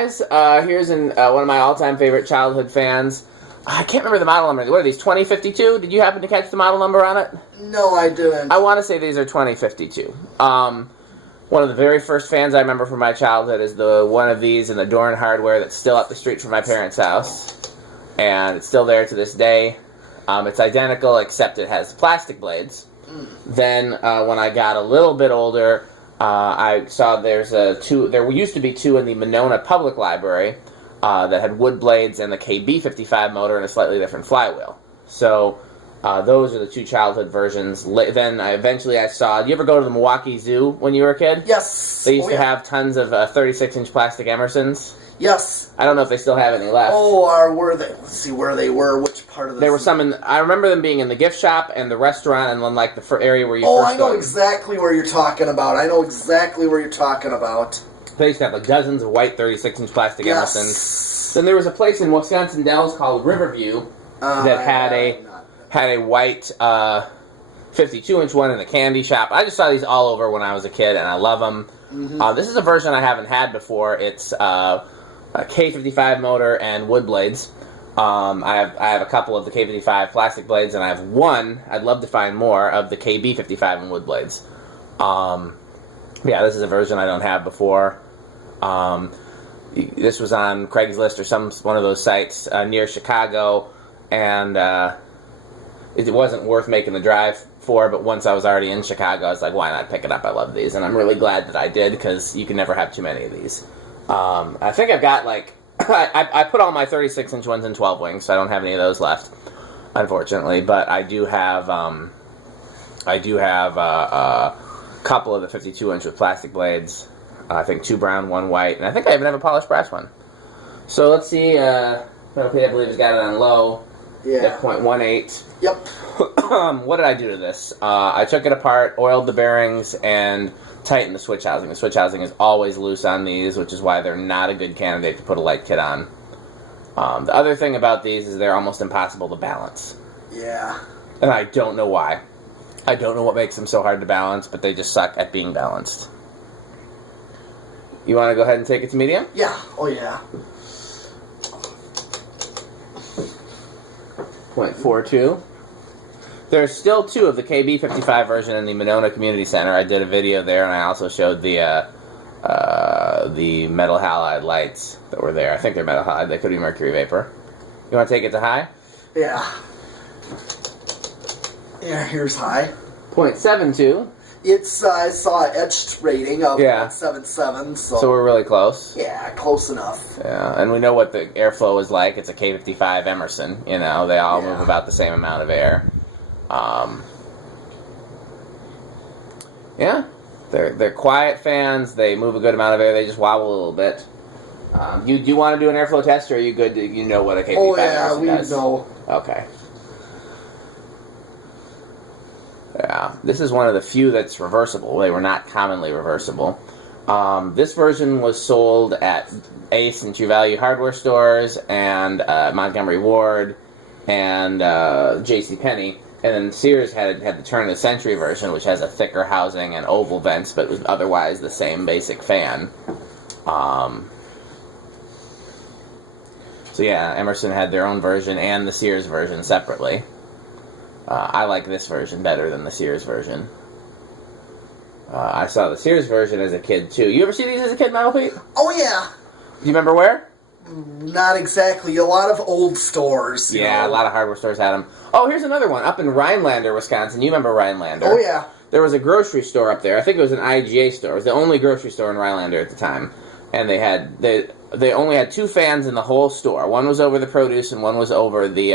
guys. Here's one of my all-time favorite childhood fans. I can't remember the model number. What are these, 2052? Did you happen to catch the model number on it? No, I didn't. I want to say these are 2052. One of the very first fans I remember from my childhood is the one of these in the Dorn Hardware that's still up the street from my parents' house. And it's still there to this day. It's identical, except it has plastic blades. Then, when I got a little bit older, I saw there used to be two in the Monona Public Library that had wood blades and the KB55 motor and a slightly different flywheel. So, those are the two childhood versions. Then, eventually I saw... Did you ever go to the Milwaukee Zoo when you were a kid? Yes. They used to have tons of 36-inch plastic Emersons. Yes. I don't know if they still have any left. Oh, or were they? Let's see where they were, which part of the... There were some in... I remember them being in the gift shop and the restaurant and then, like, the area where you first... Oh, I know exactly where you're talking about. They used to have, like, dozens of white 36-inch plastic Emersons. Then there was a place in Wisconsin Dells called Riverview that had a white 52-inch one in the candy shop. I just saw these all over when I was a kid, and I love them. Mm-hmm. This is a version I haven't had before. It's a K55 motor and wood blades. I have a couple of the K55 plastic blades, and I have one, I'd love to find more, of the KB55 and wood blades. Yeah, this is a version I don't have before. This was on Craigslist or one of those sites near Chicago, and it wasn't worth making the drive for, but once I was already in Chicago, I was like, why not pick it up? I love these, and I'm really glad that I did, because you can never have too many of these. I think I've got, like, I put all my 36-inch ones in 12 wings, so I don't have any of those left, unfortunately, but I do have a couple of the 52-inch with plastic blades. I think 2 brown, 1 white, and I think I even have a polished brass one. So let's see, I believe has got it on low. Yeah. 0.18. Yep. What did I do to this? I took it apart, oiled the bearings, and tightened the switch housing. The switch housing is always loose on these, which is why they're not a good candidate to put a light kit on. The other thing about these is they're almost impossible to balance. Yeah. And I don't know why. I don't know what makes them so hard to balance, but they just suck at being balanced. You want to go ahead and take it to medium? Yeah. Oh, yeah. 0.42. There's still 2 of the KB55 version in the Monona Community Center. I did a video there, and I also showed the metal halide lights that were there. I think they're metal halide. They could be mercury vapor. You want to take it to high? Yeah. Yeah, here's high. 0.72. It's, I saw an etched rating of 0.77, so we're really close. Yeah, close enough. Yeah, and we know what the airflow is like. It's a K55 Emerson. You know, they all move about the same amount of air. Yeah, they're quiet fans. They move a good amount of air. They just wobble a little bit. Do you want to do an airflow test, or are you good? You know what a K55 Emerson does? know. Okay. Yeah, this is one of the few that's reversible. They were not commonly reversible. This version was sold at Ace and True Value hardware stores, and Montgomery Ward, and JCPenney. And then Sears had the turn of the century version, which has a thicker housing and oval vents, but was otherwise the same basic fan. So yeah, Emerson had their own version and the Sears version separately. I like this version better than the Sears version. I saw the Sears version as a kid, too. You ever see these as a kid, Metal Pete? Oh, yeah. Do you remember where? Not exactly. A lot of old stores. Yeah, a lot of hardware stores had them. Oh, here's another one. Up in Rhinelander, Wisconsin. You remember Rhinelander? Oh, yeah. There was a grocery store up there. I think it was an IGA store. It was the only grocery store in Rhinelander at the time. And they only had 2 fans in the whole store. One was over the produce and one was over the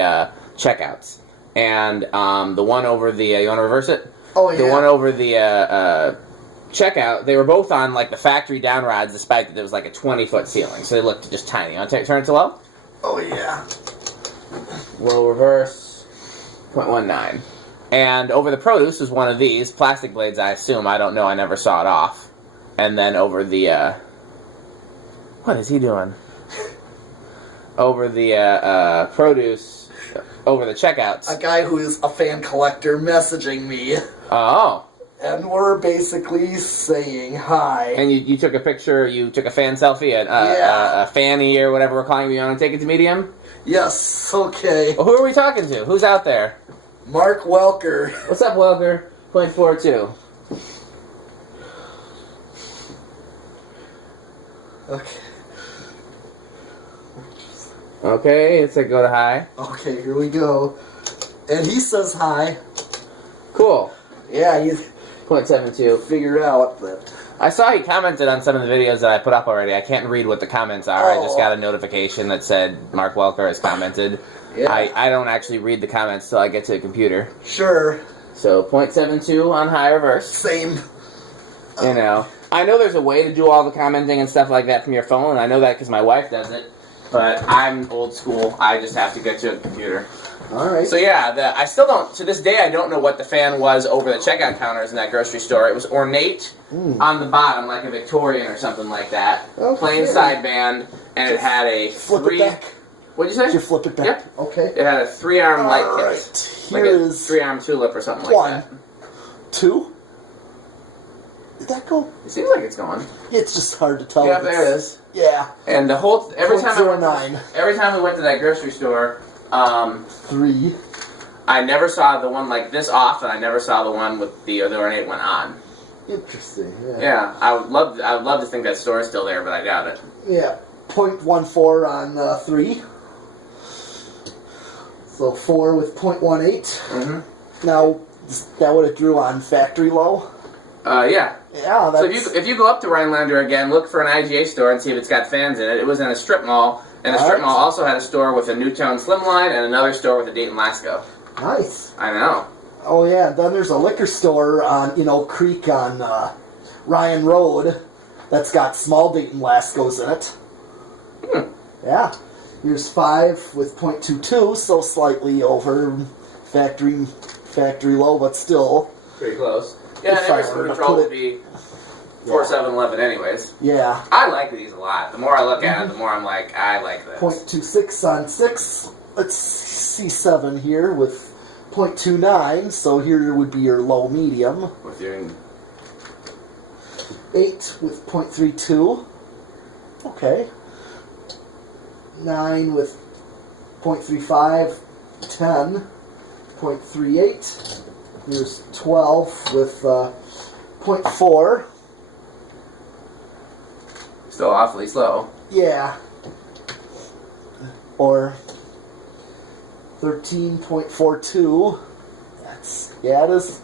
checkouts. And the one over the... you want to reverse it? Oh, yeah. The one over the checkout, they were both on, like, the factory down rods, despite that there was, like, a 20-foot ceiling. So they looked just tiny. You want to turn it to low? Oh, yeah. We'll reverse 0.19. And over the produce was one of these. Plastic blades, I assume. I don't know. I never saw it off. And then over the... what is he doing? Over the produce... Over the checkouts. A guy who is a fan collector messaging me. Oh. And we're basically saying hi. And you took a picture, you took a fan selfie, a fanny or whatever we're calling you. You want to take it to medium? Yes, okay. Well, who are we talking to? Who's out there? Mark Welker. What's up, Welker? 0.42. Okay. Okay, it said go to hi. Okay, here we go. And he says hi. Cool. Yeah, he's 0.72. figured out that. I saw he commented on some of the videos that I put up already. I can't read what the comments are. I just got a notification that said Mark Welker has commented. Yeah. I don't actually read the comments till I get to the computer. Sure. So 0.72 on high reverse. Same. You know. I know there's a way to do all the commenting and stuff like that from your phone, and I know that because my wife does it. But I'm old school. I just have to get to a computer. All right. So yeah, I still don't, to this day, I don't know what the fan was over the checkout counters in that grocery store. It was ornate on the bottom, like a Victorian or something like that. Okay. Plain sideband, and it had a Flip it back. What'd you say? Did you flip it back? Yep. Okay. It had a 3-arm light All kit. right. Like Here a is 3-arm tulip or something like one, that. 2. Did that go? It seems like it's going. It's just hard to tell. Yeah, there it is. Yeah. And the whole, every time we went to that grocery store, 3. I never saw the one like this off, and I never saw the one with the ornate one on. Interesting. Yeah. Yeah, I would love to think that store is still there, but I doubt it. Yeah. 0.14 on 3. So 4 with 0.18. Mm-hmm. Now that would have drew on factory low. Yeah. Yeah. That's... So if you go up to Rhinelander again, look for an IGA store and see if it's got fans in it. It was in a strip mall, and the strip mall also had a store with a Newtone Slimline and another store with a Dayton Lasco. Nice. I know. Oh yeah. Then there's a liquor store on Creek on Ryan Road that's got small Dayton Lascos in it. Yeah. Here's 5 with 0.22, so slightly over factory low, but still Pretty close. Yeah, and Emerson Control would be 4711 anyways. Yeah. I like these a lot. The more I look at it, the more I'm like, I like this. 0.26 on 6. Let's see 7 here with 0.29, so here would be your low medium. With your 8 with 0.32. Okay. 9 with 0.35. 10. 0.38. Here's 12 with 0.4. Still awfully slow. Yeah. Or 13.42. It is.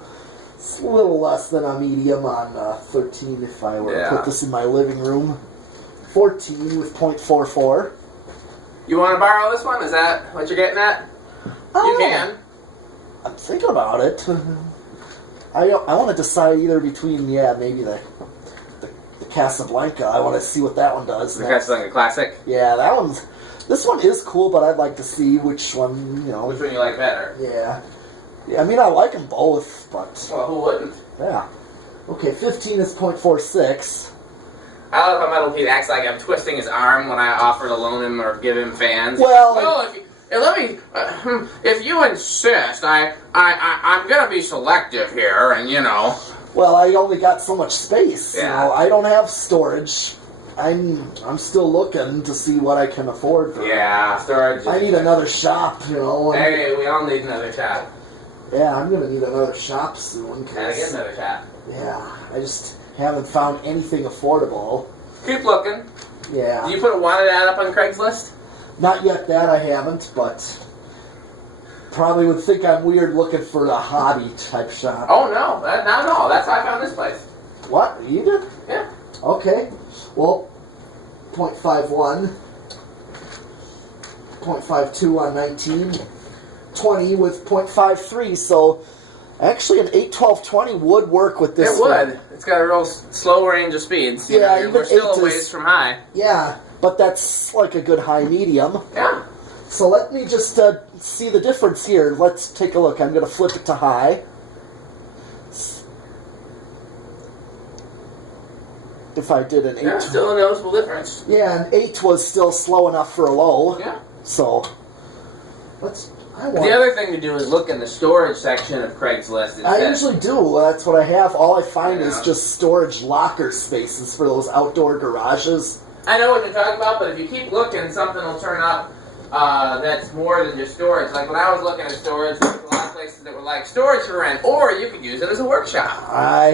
It's a little less than a medium on 13 if I were to put this in my living room. 14 with 0.44. You want to borrow this one? Is that what you're getting at? You can. I'm thinking about it. I want to decide either between, maybe the Casablanca. I want to see what that one does. The Casablanca Classic? Yeah, this one is cool, but I'd like to see which one, Which one you like better? Yeah. I mean, I like them both, but... Well, who wouldn't? Yeah. Okay, 15 is 0.46. I love how Metal Pete acts like I'm twisting his arm when I offer to loan him or give him fans. Well, if you insist, I'm gonna be selective here, and Well, I only got so much space. Yeah. I don't have storage. I'm still looking to see what I can afford for. Yeah, storage. I need another shop, Hey, we all need another shop. Yeah, I'm gonna need another shop soon. Gotta get another shop. Yeah, I just haven't found anything affordable. Keep looking. Yeah. Do you put a wanted ad up on Craigslist? Not yet, that I haven't, but probably would think I'm weird looking for a hobby type shop. Oh no, not at all. That's how I found this place. What? You did? Yeah. Okay. Well, 0.51, 0.52 on 19, 20 with 0.53, so actually an 8-12-20 would work with this. It would. It's got a real slow range of speeds. We're still a ways from high. Yeah, but that's like a good high medium. Yeah. So let me just see the difference here. Let's take a look. I'm going to flip it to high. If I did an 8. Yeah, still a noticeable difference. Yeah, an 8 was still slow enough for a low. Yeah. So let's The other thing to do is look in the storage section of Craigslist instead. I usually do. That's what I have. All I find is just storage locker spaces for those outdoor garages. I know what you're talking about, but if you keep looking, something will turn up that's more than just storage. Like when I was looking at storage, there was a lot of places that were like storage for rent, or you could use it as a workshop. I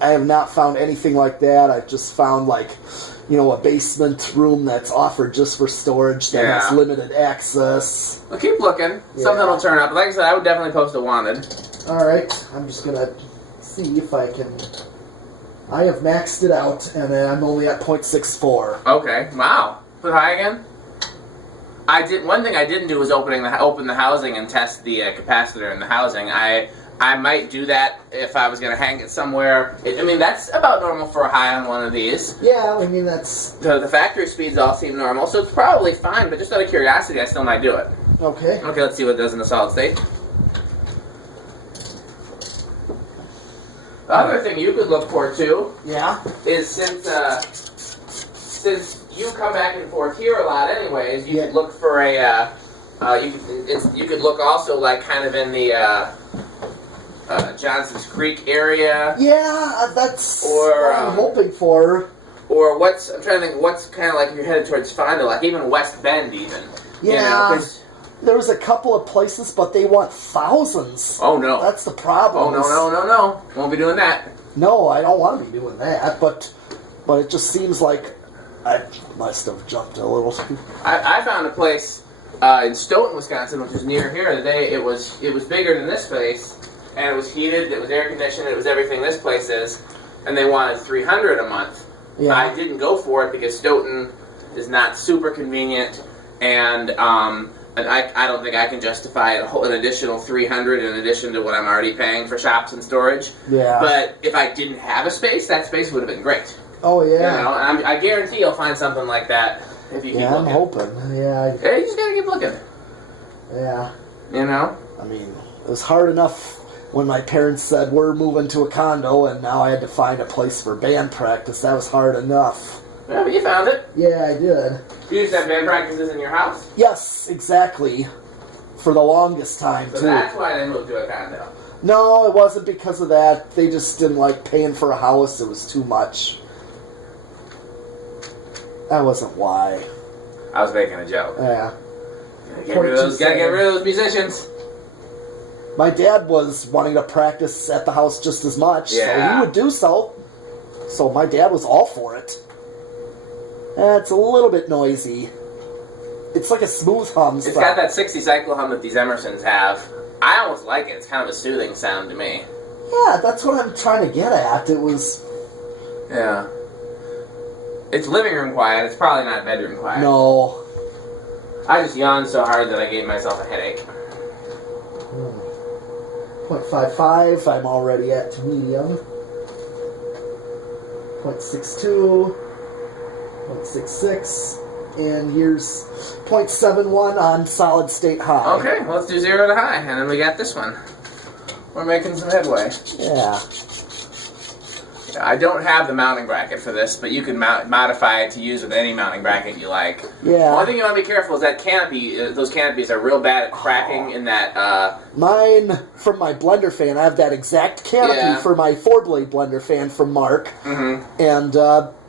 have not found anything like that. I've just found a basement room that's offered just for storage that has limited access. Well, keep looking. Something will turn up. Like I said, I would definitely post a wanted. All right, I'm just gonna see if I can. I have maxed it out, and I'm only at 0.64. Okay. Wow. Put high again. One thing I didn't do was open the housing and test the capacitor in the housing. I might do that if I was going to hang it somewhere. That's about normal for a high on one of these. Yeah, that's... The factory speeds all seem normal, so it's probably fine, but just out of curiosity, I still might do it. Okay. Okay, let's see what it does in the solid state. The other thing you could look for, too, is since you come back and forth here a lot anyways, you could look for a... you could look also kind of in the... Johnson's Creek area. Yeah, that's what I'm hoping for. Or I'm trying to think, what's kind of like if you're headed towards Fond even West Bend even. Yeah, there was a couple of places, but they want thousands. Oh, no. That's the problem. Oh, no. Won't be doing that. No, I don't want to be doing that, but it just seems like I must have jumped a little too. I found a place in Stoughton, Wisconsin, which is near here today. It was bigger than this place. And it was heated, it was air conditioned, it was everything this place is, and they wanted $300 a month. Yeah. I didn't go for it because Stoughton is not super convenient, and I don't think I can justify an additional $300 in addition to what I'm already paying for shops and storage. Yeah. But if I didn't have a space, that space would have been great. Oh yeah. And I guarantee you'll find something like that if you keep looking. I'm hoping. Yeah. You just gotta keep looking. Yeah. It was hard enough when my parents said we're moving to a condo, and now I had to find a place for band practice. That was hard enough. Yeah, but you found it. Yeah, I did. You used to have band practices in your house? Yes, exactly. For the longest time, so that's why they moved to a condo. No, it wasn't because of that. They just didn't like paying for a house. It was too much. That wasn't why. I was making a joke. Yeah. Gotta get rid of those musicians. My dad was wanting to practice at the house just as much, so he would do so. So my dad was all for it. It's a little bit noisy. It's like a smooth hum. It's got that 60 cycle hum that these Emersons have. I almost like it. It's kind of a soothing sound to me. Yeah, that's what I'm trying to get at. It was... Yeah. It's living room quiet. It's probably not bedroom quiet. No. I just yawned so hard that I gave myself a headache. 0.55, I'm already at medium. 0.62, 0.66, and here's 0.71 on solid state high. Okay, well, let's do 0 to high, and then we got this one. We're making some headway. Yeah. I don't have the mounting bracket for this, but you can modify it to use with any mounting bracket you like. Yeah. One thing you want to be careful is that canopy. Those canopies are real bad at cracking in that... Mine, from my blender fan, I have that exact canopy for my 4-blade blender fan from Mark. Mm-hmm. And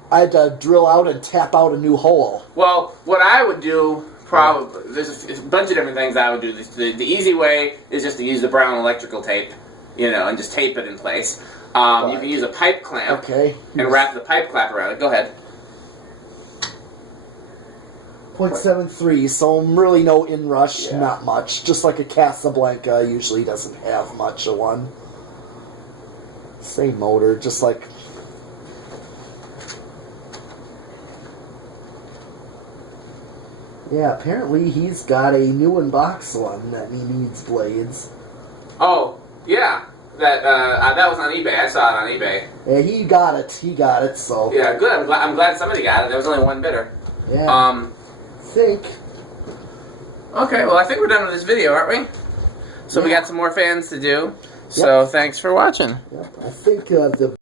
I had to drill out and tap out a new hole. Well, what I would do... Probably, there's a bunch of different things I would do. The easy way is just to use the brown electrical tape, and just tape it in place. You can use a pipe clamp and wrap the pipe clamp around it. Go ahead. 0.73, so really no inrush, not much. Just like a Casablanca usually doesn't have much of one. Same motor, just like... Yeah, apparently he's got a new in-box one that he needs blades. Oh, yeah. That was on eBay. I saw it on eBay. Yeah, he got it, so... Yeah, good. I'm glad somebody got it. There was only one bidder. Yeah. Think. Okay, well, I think we're done with this video, aren't we? So we got some more fans to do. So thanks for watching. Yep. I think the